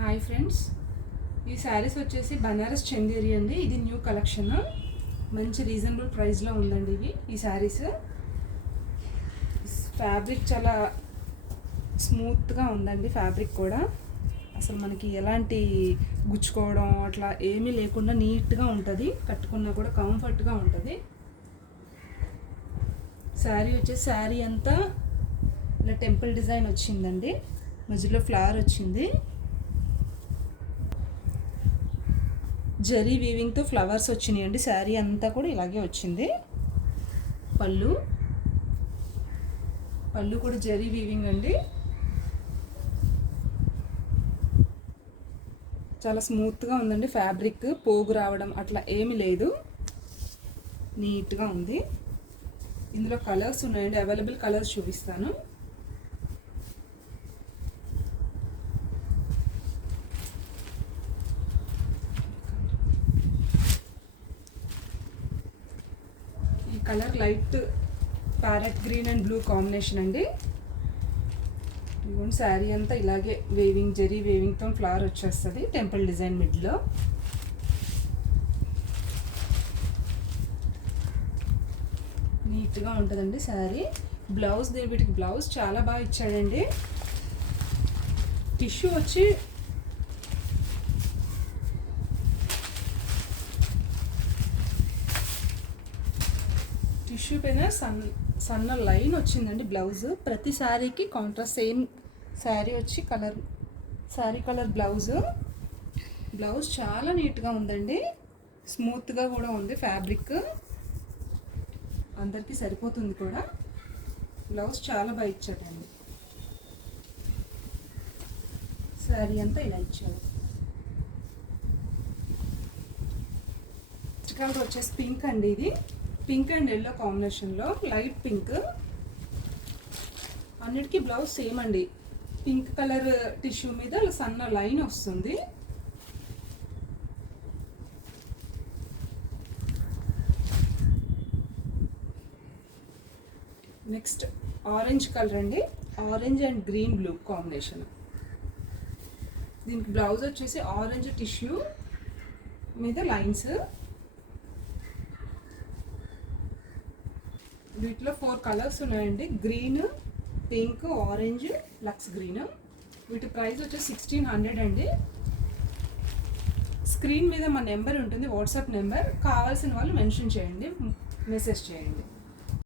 Hi friends, ఈ శారీస్ వచ్చేసి బనారస్ చందేరి అండి. ఇది న్యూ కలెక్షన్, మంచి రీజనబుల్ ప్రైస్లో ఉందండి. ఈ శారీస్ ఫ్యాబ్రిక్ చాలా స్మూత్గా ఉందండి. ఫ్యాబ్రిక్ కూడా అసలు మనకి ఎలాంటి గుచ్చుకోవడం అట్లా ఏమీ లేకుండా నీట్గా ఉంటుంది. కట్టుకున్నా కూడా కంఫర్ట్గా ఉంటుంది. శారీ వచ్చేసి శారీ అంతా ఇలా టెంపుల్ డిజైన్ వచ్చిందండి. మధ్యలో ఫ్లవర్ వచ్చింది. జరీ వీవింగ్తో ఫ్లవర్స్ వచ్చినాయండి. శారీ అంతా కూడా ఇలాగే వచ్చింది. పళ్ళు కూడా జరీ వీవింగ్ అండి. చాలా స్మూత్గా ఉందండి. ఫ్యాబ్రిక్ పోగు రావడం అట్లా ఏమీ లేదు, నీట్గా ఉంది. ఇందులో కలర్స్ ఉన్నాయండి, అవైలబుల్ కలర్స్ చూపిస్తాను. ఈ colour light parrot green and blue combination అండి. ఇదిగోండి, శారీ అంతా ఇలాగే వేవింగ్ జరీ వేవింగ్తో ఫ్లవర్ వచ్చేస్తుంది. టెంపుల్ డిజైన్ మిడ్లో నీట్గా ఉంటుందండి శారీ. బ్లౌజ్ వీటికి బ్లౌజ్ చాలా బాగా ఇచ్చాడండి. టిష్యూ వచ్చి టిష్యూ పైన సన్న లైన్ వచ్చిందండి. బ్లౌజ్ ప్రతి శారీకి కాంట్రాస్ట్ సేమ్ శారీ వచ్చి శారీ కలర్ బ్లౌజ్ చాలా నీట్గా ఉందండి. స్మూత్గా కూడా ఉంది. ఫ్యాబ్రిక్ అందరికీ సరిపోతుంది కూడా. బ్లౌజ్ చాలా బాగా ఇచ్చాడండి. శారీ అంతా ఇలా ఇచ్చాడు. కలర్ వచ్చేసి పింక్ అండి. ఇది పింక్ అండ్ ఎల్లో కాంబినేషన్లో లైట్ పింక్. అన్నిటికీ బ్లౌజ్ సేమ్ అండి. పింక్ కలర్ టిష్యూ మీద సన్న లైన్ వస్తుంది. నెక్స్ట్ ఆరెంజ్ కలర్ అండి. Orange and green blue combination. దీనికి బ్లౌజ్ వచ్చేసి ఆరెంజ్ టిష్యూ మీద లైన్స్. వీటిలో 4 కలర్స్ ఉన్నాయండి. గ్రీన్, పింక్, ఆరెంజ్, లక్స్ గ్రీన్. వీటి ప్రైస్ వచ్చి 1600 అండి. స్క్రీన్ మీద మా నెంబర్ ఉంటుంది, వాట్సాప్ నెంబర్. కావాల్సిన వాళ్ళు మెన్షన్ చేయండి, మెసేజ్ చేయండి.